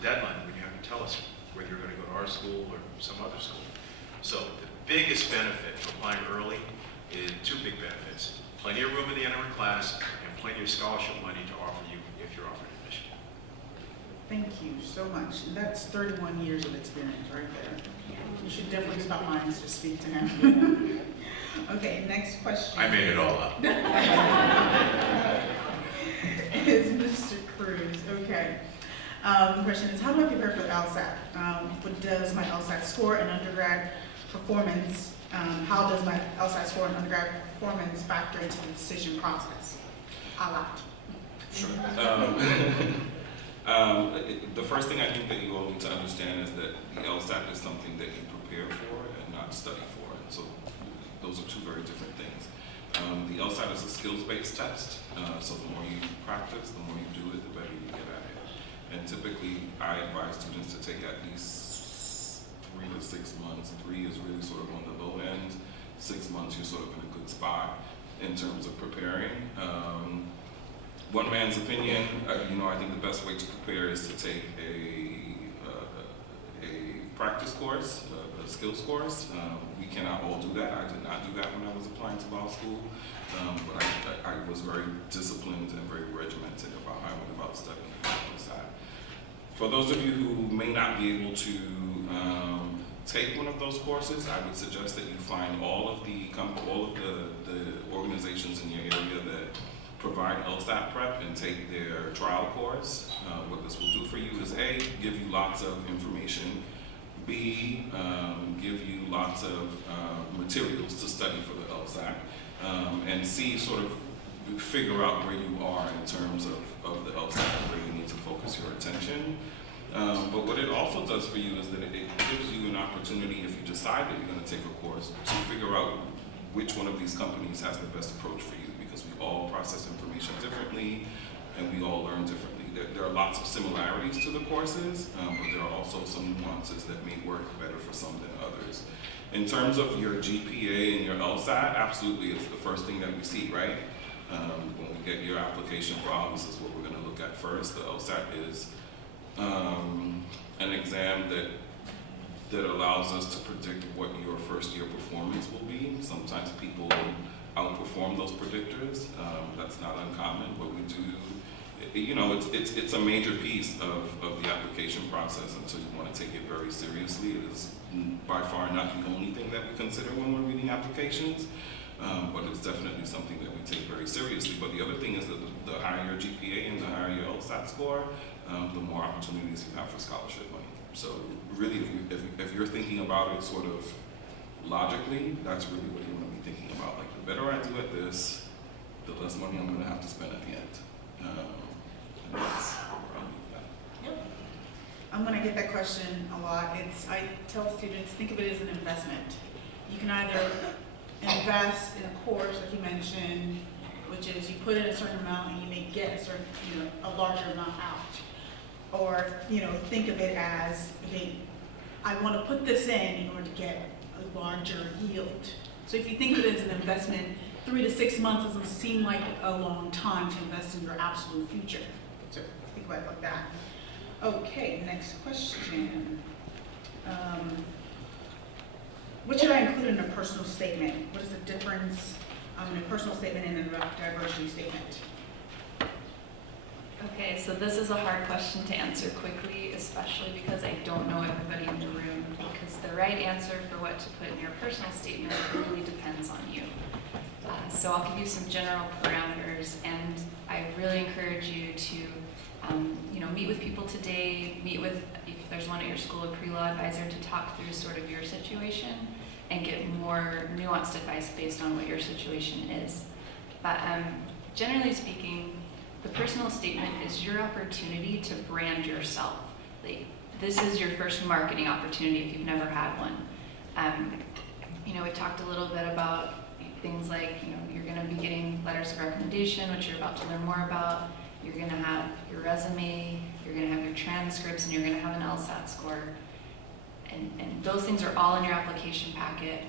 a deadline when you have to tell us whether you're going to go to our school or some other school. So the biggest benefit for applying early is two big benefits. Plenty of room in the end of your class and plenty of scholarship money to offer you if you're offered admission. Thank you so much. That's 31 years of experience right there. You should definitely stop mine to speak to him. Okay, next question. I made it all up. Is Mr. Cruz. Okay. The question is, how do I prepare for the LSAT? What does my LSAT score and undergrad performance, how does my LSAT score and undergrad performance factor into the decision process? A lot. Sure. The first thing I think that you all need to understand is that the LSAT is something that you prepare for and not study for. And so those are two very different things. The LSAT is a skills-based test, so the more you practice, the more you do it, the better you get at it. And typically, I advise students to take at least 3 to 6 months. 3 is really sort of on the low end. 6 months, you're sort of in a good spot in terms of preparing. One man's opinion, I think the best way to prepare is to take a practice course, a skills course. We cannot all do that. I did not do that when I was applying to law school, but I was very disciplined and very regimented about how I went about studying for the side. For those of you who may not be able to take one of those courses, I would suggest that you find all of the organizations in your area that provide LSAT prep and take their trial course. What this will do for you is A, give you lots of information, B, give you lots of materials to study for the LSAT, and C, sort of figure out where you are in terms of the LSAT and where you need to focus your attention. But what it also does for you is that it gives you an opportunity, if you decide that you're going to take a course, to figure out which one of these companies has the best approach for you, because we all process information differently and we all learn differently. There are lots of similarities to the courses, but there are also some nuances that may work better for some than others. In terms of your GPA and your LSAT, absolutely, it's the first thing that we see, right? When we get your application file, this is what we're going to look at first. The LSAT is an exam that allows us to predict what your first year performance will be. Sometimes people outperform those predictors. That's not uncommon, but we do, it's a major piece of the application process, and so you want to take it very seriously. It is by far not the only thing that we consider when we're reading applications, but it's definitely something that we take very seriously. But the other thing is that the higher your GPA and the higher your LSAT score, the more opportunities you have for scholarship money. So really, if you're thinking about it sort of logically, that's really what you want to be thinking about. Like, the better I do at this, the less money I'm going to have to spend at the end. And that's Yep. I'm going to get that question a lot. I tell students, think of it as an investment. You can either invest in a course, like you mentioned, which is you put in a certain amount and you may get a certain, a larger amount out. Or, think of it as, I want to put this in order to get a larger yield. So if you think of it as an investment, 3 to 6 months doesn't seem like a long time to invest in your absolute future. So think about it like that. Okay, next question. What should I include in a personal statement? What is the difference in a personal statement and a diversity statement? Okay, so this is a hard question to answer quickly, especially because I don't know everybody in the room, because the right answer for what to put in your personal statement really depends on you. So I'll give you some general parameters, and I really encourage you to meet with people today, meet with, if there's one at your school, a pre-law advisor, to talk through sort of your situation and get more nuanced advice based on what your situation is. But generally speaking, the personal statement is your opportunity to brand yourself. This is your first marketing opportunity if you've never had one. We talked a little bit about things like, you're going to be getting letters of recommendation, which you're about to learn more about. You're going to have your resume, you're going to have your transcripts, and you're going to have an LSAT score. And those things are all in your application packet.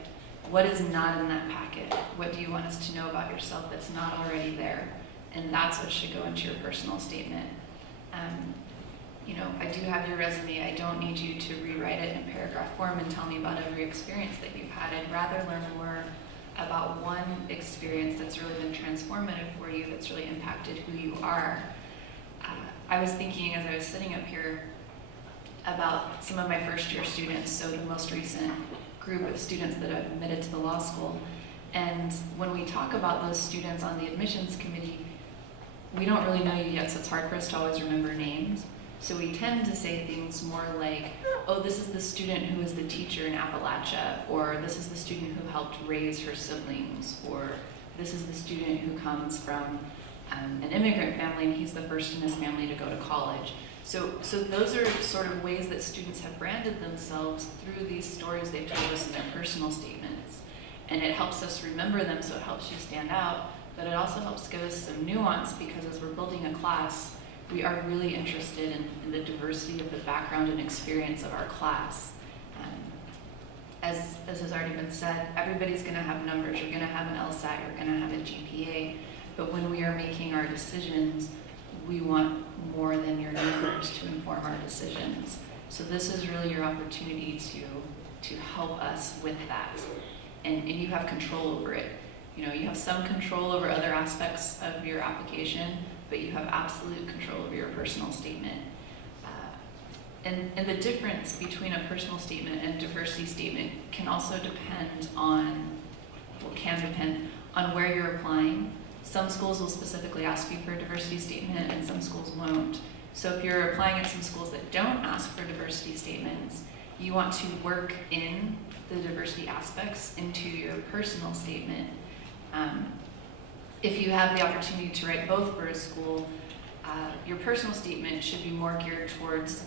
What is not in that packet? What do you want us to know about yourself that's not already there? And that's what should go into your personal statement. you know, I do have your resume. I don't need you to rewrite it in paragraph form and tell me about every experience that you've had. I'd rather learn more about one experience that's really been transformative for you, that's really impacted who you are. I was thinking as I was sitting up here about some of my first year students, so the most recent group of students that have admitted to the law school. And when we talk about those students on the admissions committee, we don't really know you yet, so it's hard for us to always remember names. So we tend to say things more like, oh, this is the student who is the teacher in Appalachia, or this is the student who helped raise her siblings, or this is the student who comes from an immigrant family and he's the first in his family to go to college. So those are sort of ways that students have branded themselves through these stories they've told us in their personal statements. And it helps us remember them, so it helps you stand out, but it also helps give us some nuance, because as we're building a class, we are really interested in the diversity of the background and experience of our class. As has already been said, everybody's gonna have numbers. You're gonna have an LSAT, you're gonna have a GPA, but when we are making our decisions, we want more than your numbers to inform our decisions. So this is really your opportunity to help us with that. And you have control over it. You know, you have some control over other aspects of your application, but you have absolute control over your personal statement. And the difference between a personal statement and diversity statement can also depend on, where you're applying. Some schools will specifically ask you for a diversity statement and some schools won't. So if you're applying at some schools that don't ask for diversity statements, you want to work in the diversity aspects into your personal statement. If you have the opportunity to write both for a school, your personal statement should be more geared towards,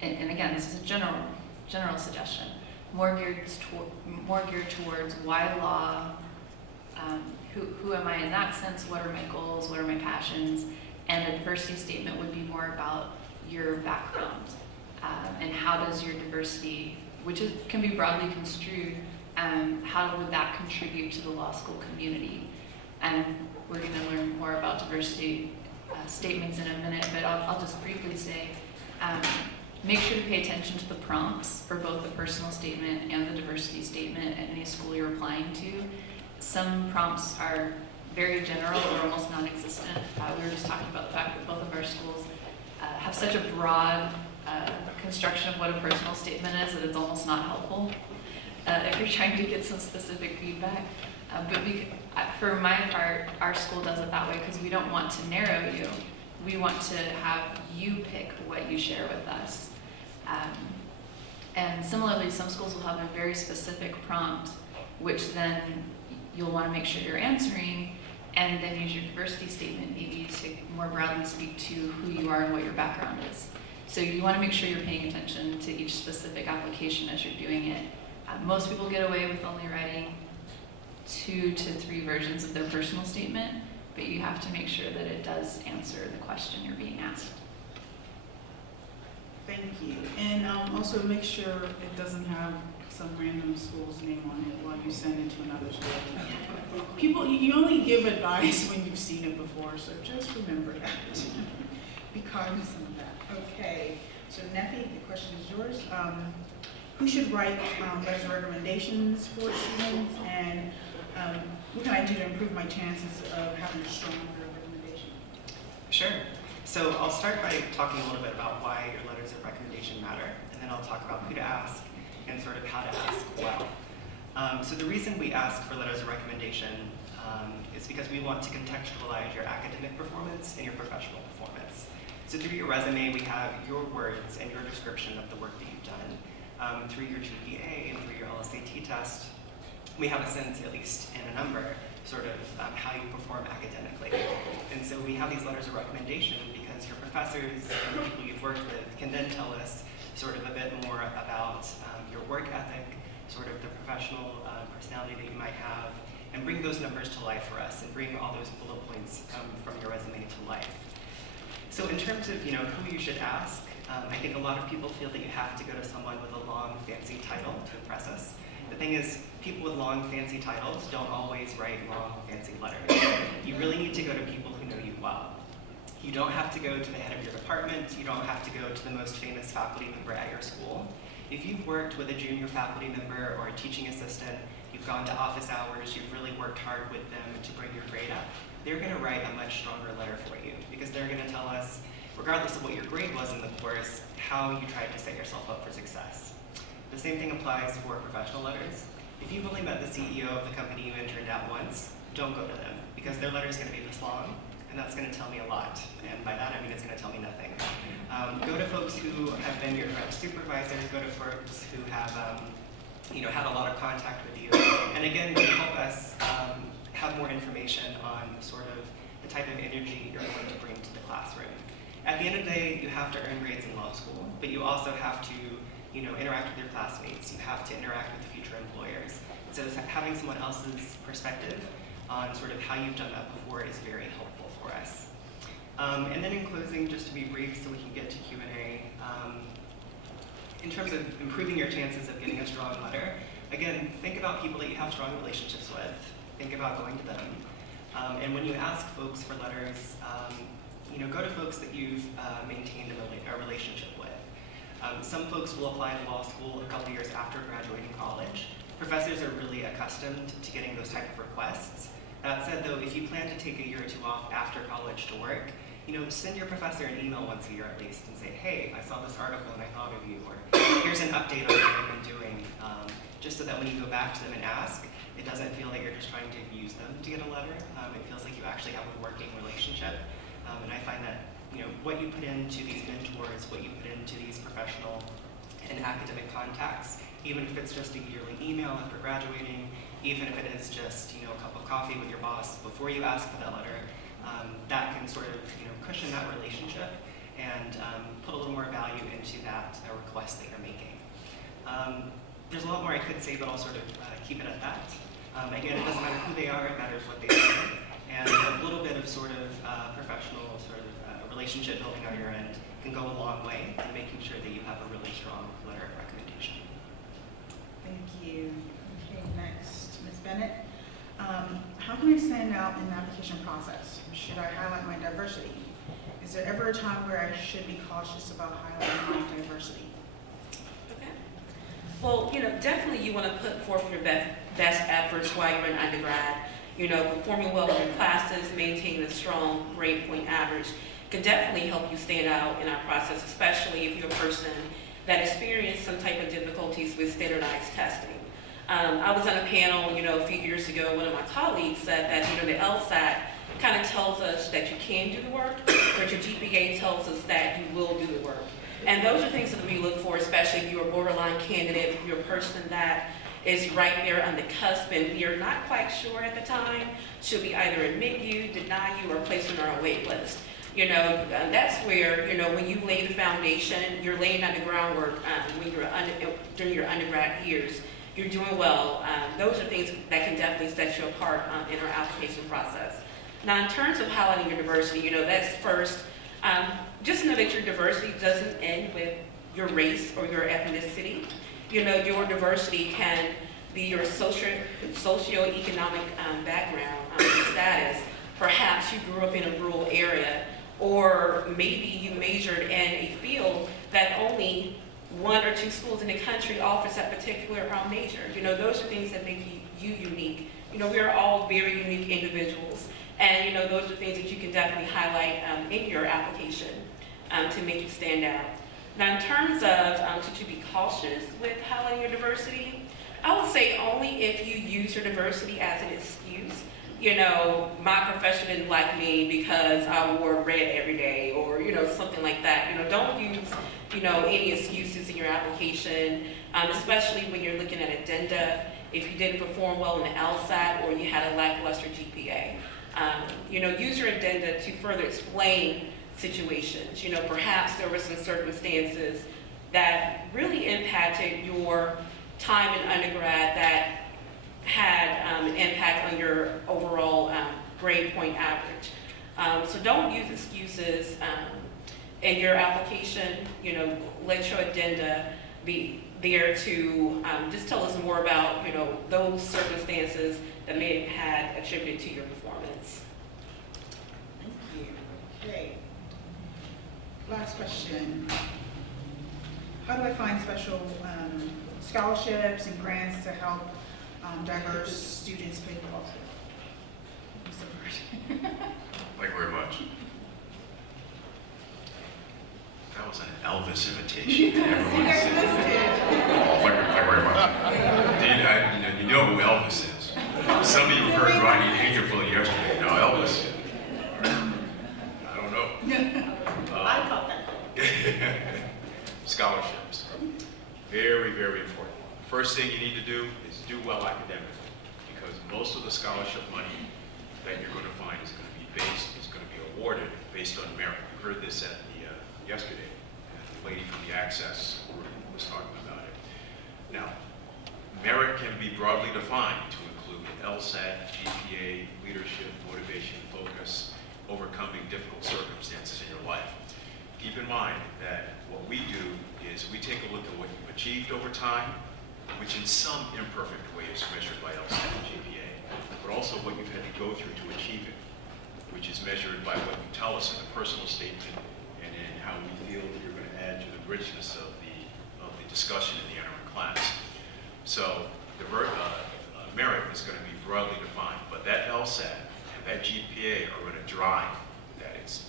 and again, this is a general suggestion, more geared towards why law, who am I in that sense, what are my goals, what are my passions, and a diversity statement would be more about your background, and how does your diversity, which can be broadly construed, how would that contribute to the law school community? And we're going to learn more about diversity statements in a minute, but I'll just briefly say, make sure to pay attention to the prompts for both the personal statement and the diversity statement at any school you're applying to. Some prompts are very general or almost non-existent. We were just talking about the fact that both of our schools have such a broad construction of what a personal statement is that it's almost not helpful if you're trying to get some specific feedback. But for my part, our school does it that way because we don't want to narrow you. We want to have you pick what you share with us. And similarly, some schools will have a very specific prompt, which then you'll want to make sure you're answering, and then use your diversity statement maybe to more broadly speak to who you are and what your background is. So you want to make sure you're paying attention to each specific application as you're doing it. Most people get away with only writing 2 to 3 versions of their personal statement, but you have to make sure that it does answer the question you're being asked. Thank you. And also make sure it doesn't have some random school's name on it while you send it to another school. People, you only give advice when you've seen it before, so just remember that. Be cognizant of that. Okay, so Neffy, the question is yours. Who should write letters of recommendations for students, and what can I do to improve my chances of having a stronger recommendation? Sure. So I'll start by talking a little bit about why your letters of recommendation matter, and then I'll talk about who to ask and sort of how to ask well. So the reason we ask for letters of recommendation is because we want to contextualize your academic performance and your professional performance. So through your resume, we have your words and your description of the work that you've done. Through your GPA and through your LSAT test, we have a sense, at least in a number, sort of how you perform academically. And so we have these letters of recommendation because your professors and the people you've worked with can then tell us sort of a bit more about your work ethic, sort of the professional personality that you might have, and bring those numbers to life for us and bring all those bullet points from your resume to life. So in terms of who you should ask, I think a lot of people feel that you have to go to someone with a long, fancy title to impress us. The thing is, people with long, fancy titles don't always write long, fancy letters. You really need to go to people who know you well. You don't have to go to the head of your department. You don't have to go to the most famous faculty member at your school. If you've worked with a junior faculty member or a teaching assistant, you've gone to office hours, you've really worked hard with them to bring your grade up, they're going to write a much stronger letter for you because they're going to tell us, regardless of what your grade was in the course, how you tried to set yourself up for success. The same thing applies for professional letters. If you've only met the CEO of the company you interned at once, don't go to them because their letter is going to be this long, and that's going to tell me a lot. And by that, I mean it's going to tell me nothing. Go to folks who have been your direct supervisor, go to folks who have had a lot of contact with you. And again, they help us have more information on sort of the type of energy you're going to bring to the classroom. At the end of the day, you have to earn grades in law school, but you also have to interact with your classmates. You have to interact with future employers. So having someone else's perspective on sort of how you've done that before is very helpful for us. And then in closing, just to be brief so we can get to Q&A, in terms of improving your chances of getting a strong letter, again, think about people that you have strong relationships with. Think about going to them. And when you ask folks for letters, go to folks that you've maintained a relationship with. Some folks will apply to law school a couple years after graduating college. Professors are really accustomed to getting those type of requests. That said, though, if you plan to take a year or two off after college to work, send your professor an email once a year at least and say, hey, I saw this article and I thought of you, or here's an update on what I've been doing, just so that when you go back to them and ask, it doesn't feel like you're just trying to use them to get a letter. It feels like you actually have a working relationship. And I find that what you put into these mentors, what you put into these professional and academic contacts, even if it's just a yearly email after graduating, even if it is just a cup of coffee with your boss before you ask for that letter, that can sort of cushion that relationship and put a little more value into that request that you're making. There's a lot more I could say, but I'll sort of keep it at that. Again, it doesn't matter who they are, it matters what they do. And a little bit of sort of professional sort of relationship building on your end can go a long way in making sure that you have a really strong letter of recommendation. Thank you. Okay, next, Ms. Bennett. How can I stand out in the application process? Should I highlight my diversity? Is there ever a time where I should be cautious about highlighting my diversity? Okay. Well, definitely you want to put forth your best efforts while you're in undergrad. Performing well in your classes, maintaining a strong grade point average can definitely help you stand out in our process, especially if you're a person that experienced some type of difficulties with standardized testing. I was on a panel, a few years ago. One of my colleagues said that, the LSAT kind of tells us that you can do the work, but your GPA tells us that you will do the work. And those are things that we look for, especially if you're a borderline candidate, if you're a person that is right there on the cusp and we are not quite sure at the time, should we either admit you, deny you, or place you on our wait list. That's where, when you lay the foundation, you're laying down the groundwork when you're during your undergrad years. You're doing well. Those are things that can definitely set you apart in our application process. Now, in terms of highlighting your diversity, that's first, just know that your diversity doesn't end with your race or your ethnicity. Your diversity can be your socioeconomic background, status. Perhaps you grew up in a rural area, or maybe you majored in a field that only one or two schools in the country offers that particular major. Those are things that make you unique. We are all very unique individuals, and those are things that you can definitely highlight in your application to make you stand out. Now, in terms of should you be cautious with highlighting your diversity, I would say only if you use your diversity as an excuse. My profession didn't like me because I wore red every day, or something like that. Don't use any excuses in your application, especially when you're looking at addenda. If you didn't perform well in the LSAT or you had a lackluster GPA, use your addenda to further explain situations. Perhaps there were some circumstances that really impacted your time in undergrad that had an impact on your overall grade point average. So don't use excuses in your application. Let your addenda be there to just tell us more about those circumstances that may have had attributed to your performance. Thank you. Okay. Last question. How do I find special scholarships and grants to help diverse students play football? Thank you very much. That was an Elvis imitation. Everyone said, oh, thank you very much. You know who Elvis is. Some of you heard Rodney Dangerfield yesterday. Now Elvis, I don't know. I caught that. Scholarships. Very, very important. First thing you need to do is do well academically, because most of the scholarship money that you're going to find is going to be awarded based on merit. You heard this at the yesterday. The lady from the Access group was talking about it. Now, merit can be broadly defined to include LSAT, GPA, leadership, motivation, focus, overcoming difficult circumstances in your life. Keep in mind that what we do is we take a look at what you've achieved over time, which in some imperfect way is measured by LSAT and GPA, but also what you've had to go through to achieve it, which is measured by what you tell us in a personal statement and in how we feel that you're going to add to the richness of the discussion in the entering class. So the merit is going to be broadly defined, but that LSAT and that GPA are going to drive that. It's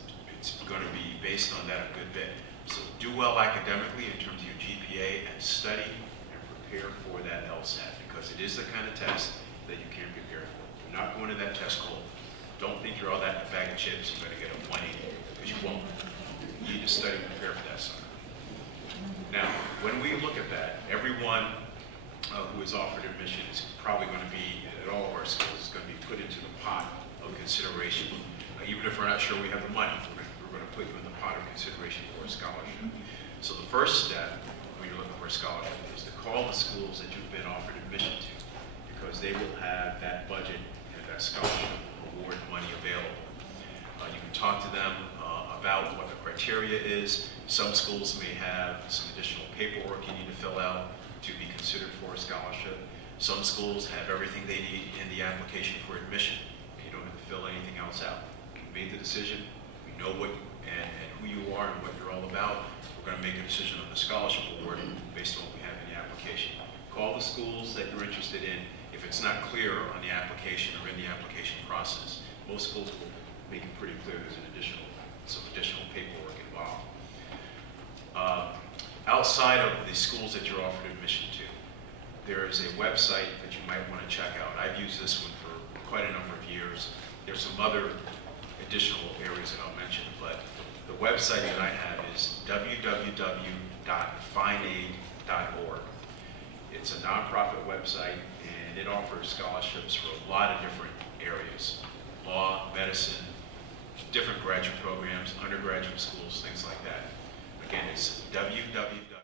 going to be based on that a good bit. So do well academically in terms of your GPA and study and prepare for that LSAT, because it is the kind of test that you can't prepare for. You're not going to that test cold. Don't think you're all that in a bag of chips, you're going to get a 180, because you won't. You need to study and prepare for that sucker. Now, when we look at that, everyone who is offered admission is probably going to be, at all of our schools, is going to be put into the pot of consideration. Even if we're not sure we have the money, we're going to put you in the pot of consideration for a scholarship. So the first step when you're looking for a scholarship is to call the schools that you've been offered admission to, because they will have that budget and that scholarship award money available. You can talk to them about what the criteria is. Some schools may have some additional paperwork you need to fill out to be considered for a scholarship. Some schools have everything they need in the application for admission. You don't have to fill anything else out. We made the decision. We know what and who you are and what you're all about. We're going to make a decision on the scholarship award based on what we have in the application. Call the schools that you're interested in. If it's not clear on the application or in the application process, most schools will make it pretty clear there's some additional paperwork involved. Outside of the schools that you're offered admission to, there is a website that you might want to check out. I've used this one for quite a number of years. There's some other additional areas that I'll mention, but the website that I have is www.fineaid.org. It's a nonprofit website, and it offers scholarships for a lot of different areas: law, medicine, different graduate programs, undergraduate schools, things like that. Again, it's www.